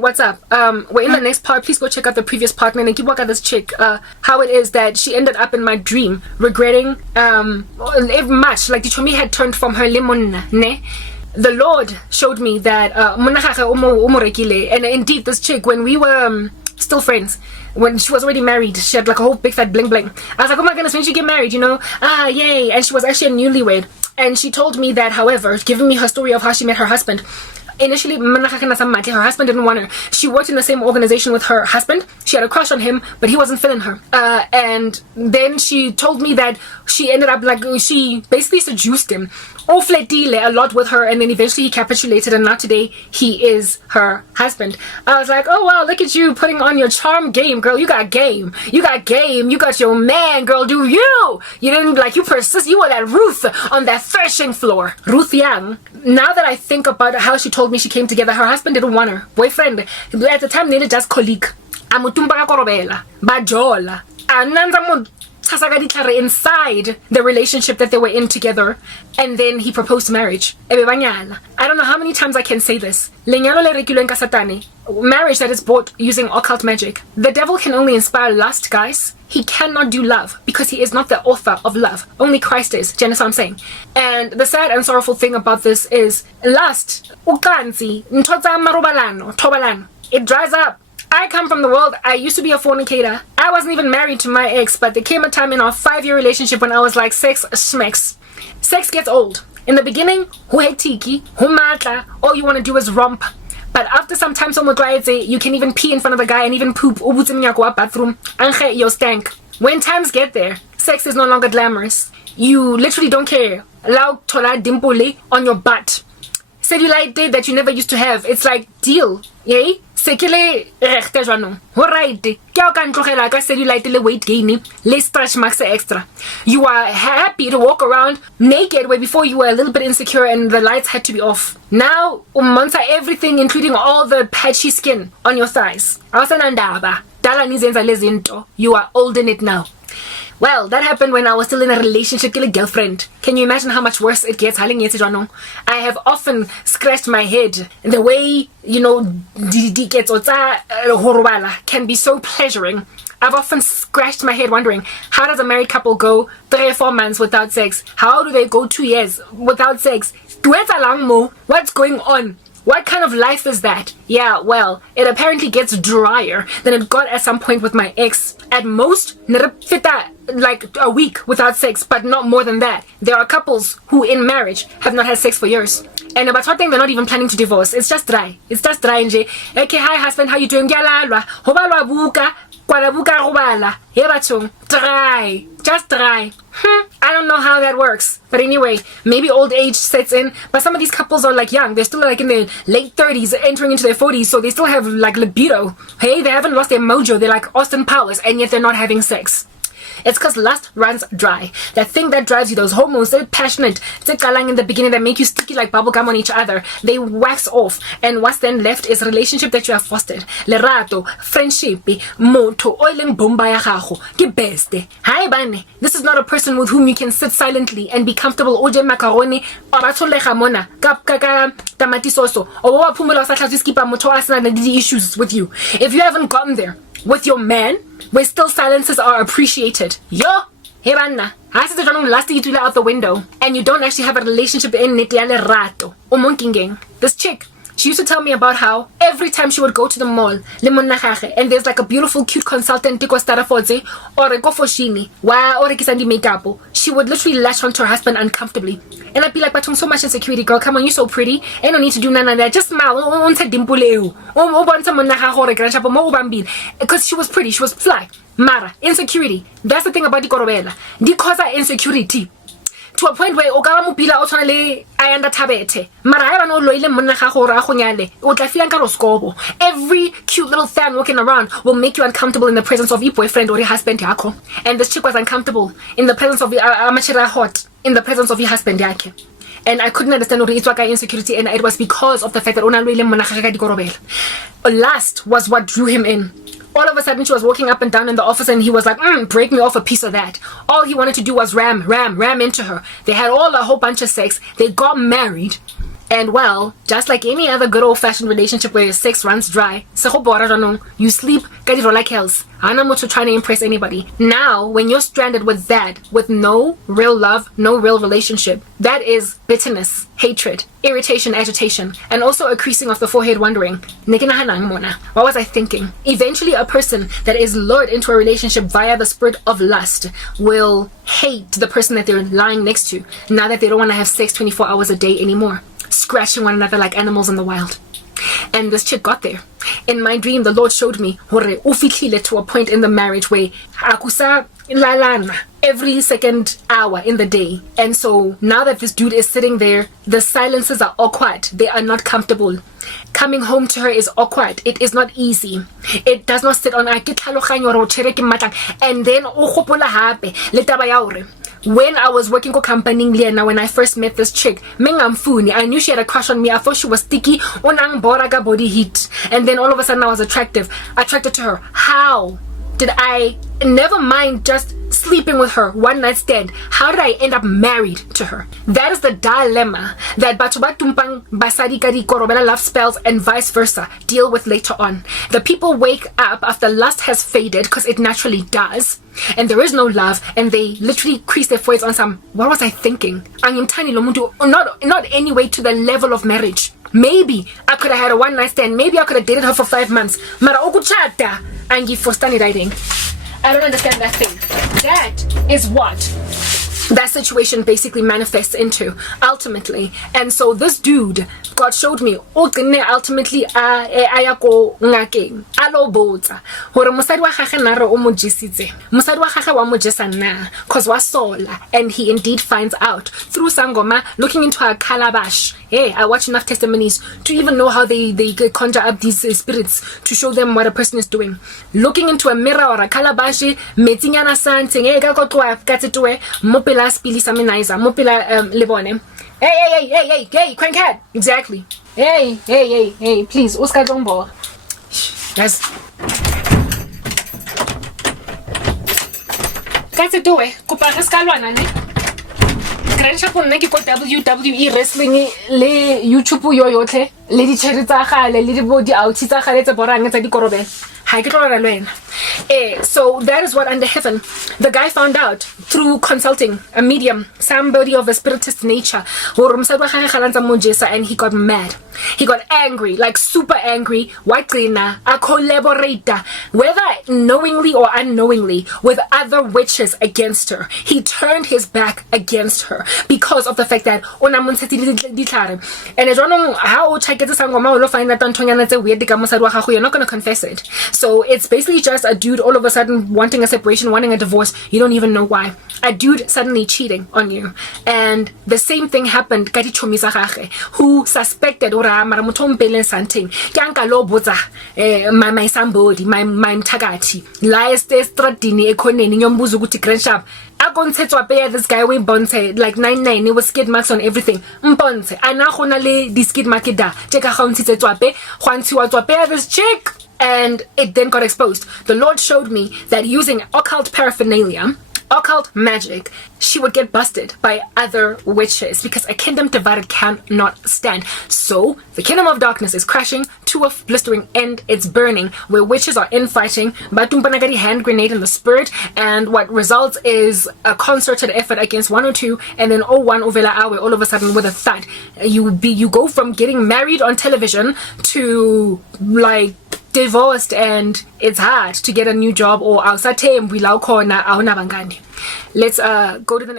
what's up? We're in the next part. Please go check out the previous part. And keep walking this chick. How it is that she ended up in my dream, regretting much. Like the Chomi had turned from her lemon, ne? The Lord showed me that and indeed this chick, when we were still friends, when she was already married, she had like a whole big fat bling bling. I was like, oh my goodness, when did you get married, you know? Ah, yay. And she was actually a newlywed. And she told me that, however, giving me her story of how she met her husband. Initially, her husband didn't want her. She worked in the same organization with her husband. She had a crush on him, but he wasn't feeling her. And then she told me that she ended up like, she basically seduced him. A lot with her, and then eventually he capitulated, and now today he is her husband. I was like, oh wow, look at you putting on your charm game, girl. You got game. You got game. You got your man, girl. Do you? You didn't like, you persist. You were that Ruth on that threshing floor. Ruth Young. Now that I think about how she told me she came together, her husband didn't want her. Boyfriend. At the time, they were just colleague. Amutumba korobela. Bajola. Ananza inside the relationship that they were in together, and then he proposed marriage. I don't know how many times I can say this. Marriage that is bought using occult magic. The devil can only inspire lust, guys. He cannot do love because he is not the author of love. Only Christ is. Do you understand what I'm saying? And the sad and sorrowful thing about this is lust. It dries up. I come from the world. I used to be a fornicator. I wasn't even married to my ex, but there came a time in our 5-year relationship when I was like, sex smacks. Sex gets old. In the beginning, all you want to do is romp. But after some time, you can even pee in front of the guy and even poop. Bathroom. You stank. When times get there, sex is no longer glamorous. You literally don't care. Allow tola dimpole on your butt. Cellulite day that you never used to have. It's like, deal. Yay? Sekele rechte jwanong. Alright. Ke o ka ntlogela ka cellulite le weight gain le stretch marks extra. You are happy to walk around naked where before you were a little bit insecure and the lights had to be off. Now, umonsa everything including all the patchy skin on your thighs. Awusanandaba. Dala nizenza lezinto. You are old in it now. Well, that happened when I was still in a relationship with a girlfriend. Can you imagine how much worse it gets? I have often scratched my head. The way, you know, can be so pleasuring. I've often scratched my head wondering, how does a married couple go 3 or 4 months without sex? How do they go 2 years without sex? What's going on? What kind of life is that? Yeah, well, it apparently gets drier than it got at some point with my ex. At most, like a week without sex, but not more than that. There are couples who in marriage have not had sex for years. And about something they're not even planning to divorce. It's just dry. It's just dry. Okay, hi husband, how you doing? Dry. Just dry. I don't know how that works. But anyway, maybe old age sets in. But some of these couples are like young. They're still like in their late 30s, entering into their 40s. So they still have like libido. Hey, they haven't lost their mojo. They're like Austin Powers. And yet they're not having sex. It's because lust runs dry. That thing that drives you, those hormones, they're passionate. In the beginning that make you sticky like bubblegum on each other. They wax off. And what's then left is a relationship that you have fostered. Lerato, friendship, moto, oiling bomba ya gago. Ke best. Hi bane. This is not a person with whom you can sit silently and be comfortable. Oje macaroni, oratholega mona, ka tamati soso. O wa phumula sa tlhatsi skipa motho a sena di issues with you. If you haven't gotten there with your man, where still silences are appreciated. Yo, hey banna, has it done last you out the window, and you don't actually have a relationship in it rato. This chick, she used to tell me about how every time she would go to the mall, and there's like a beautiful, cute consultant, or makeup, she would literally latch onto her husband uncomfortably. And I'd be like, but I'm so much insecurity, girl. Come on, you're so pretty. Ain't no need to do none of that. Just smile. Because she was pretty, she was fly. Mara, insecurity. That's the thing about the korobela. Di cause insecurity. To a point where Ogala Mupila Otonale Ayanda Tabete. Mara no loile Munaha Honyale. Utlafianka. Every cute little fan walking around will make you uncomfortable in the presence of your boyfriend or your husband Yako. And this chick was uncomfortable in the presence of Amachira Hot. In the presence of your husband Yake. And I couldn't understand what insecurity, and it was because of the fact that lust was what drew him in. All of a sudden she was walking up and down in the office and he was like, break me off a piece of that. All he wanted to do was ram into her. They had a whole bunch of sex. They got married. And well, just like any other good old-fashioned relationship where sex runs dry, you sleep, like hells. I'm not trying to impress anybody. Now, when you're stranded with that, with no real love, no real relationship, that is bitterness, hatred, irritation, agitation, and also a creasing of the forehead wondering, what was I thinking? Eventually, a person that is lured into a relationship via the spirit of lust will hate the person that they're lying next to, now that they don't want to have sex 24 hours a day anymore, scratching one another like animals in the wild. And this chick got there. In my dream, the Lord showed me hore ufihlile to a point in the marriage where akusa lalana every second hour in the day. And so now that this dude is sitting there, the silences are awkward. They are not comfortable. Coming home to her is awkward. It is not easy. It does not sit on and then when I was working for company now, when I first met this chick, I knew she had a crush on me. I thought she was sticky, body heat, and then all of a sudden I was attracted to her. How did I, never mind just sleeping with her, one night stand, how did I end up married to her? That is the dilemma that batho ba tumpang basadi ka dikorobela love spells and vice versa deal with later on. The people wake up after lust has faded, because it naturally does, and there is no love, and they literally crease their foreheads on some, what was I thinking? Not anyway to the level of marriage. Maybe I could have had a one night stand. Maybe I could have dated her for 5 months. Mara okuchata angi for standing writing. I don't understand that thing. That is what that situation basically manifests into ultimately. And so this dude, God showed me ultimately ayako ngakeng alo botsa hore mosadi wa gagwe nare o mo jesitse mosadi wa gagwe wa mo jesa na cause wa sola. And he indeed finds out through sangoma, looking into a calabash. Hey, I watch enough testimonies to even know how they conjure up these spirits to show them what a person is doing. Looking into a mirror or a calabash, metsinyana something, hey, ka tloa ka tsetwe mopela spili samenizer mopela lebone. Hey, crankhead. Exactly. Hey, please, Oscar Jombo. Yes. That's it, do it. Kupara skalwana, ne? Grandship on neki ko WWE wrestling le YouTube yo yotle le di cherry tsa gale le di body out tsa gale tsa borang tsa di korobela. So that is what under heaven the guy found out through consulting a medium, somebody of a spiritist nature, and he got mad. He got angry, like super angry, a collaborator, whether knowingly or unknowingly, with other witches against her. He turned his back against her because of the fact that and I don't know how you're not going to confess it. So it's basically just a dude all of a sudden wanting a separation, wanting a divorce. You don't even know why. A dude suddenly cheating on you. And the same thing happened who suspected my somebody, my mtagati laeste stratini ekoneni nyombuzo ukuthi grandshap akontsetwa pe this guy we bonse like 99 with skid marks on everything mbonse ana gona le di skid mark da teka ga ntshetswa pe gwantshiwa tswa pe this chick. And it then got exposed. The Lord showed me that using occult paraphernalia, occult magic, she would get busted by other witches because a kingdom divided cannot stand. So the kingdom of darkness is crashing to a blistering end. It's burning, where witches are infighting. Batumpanagari hand grenade in the spirit, and what results is a concerted effort against 102, and then 01 ovela awe all of a sudden with a thud. You go from getting married on television to like divorced, and it's hard to get a new job or outside. Let's go to the next.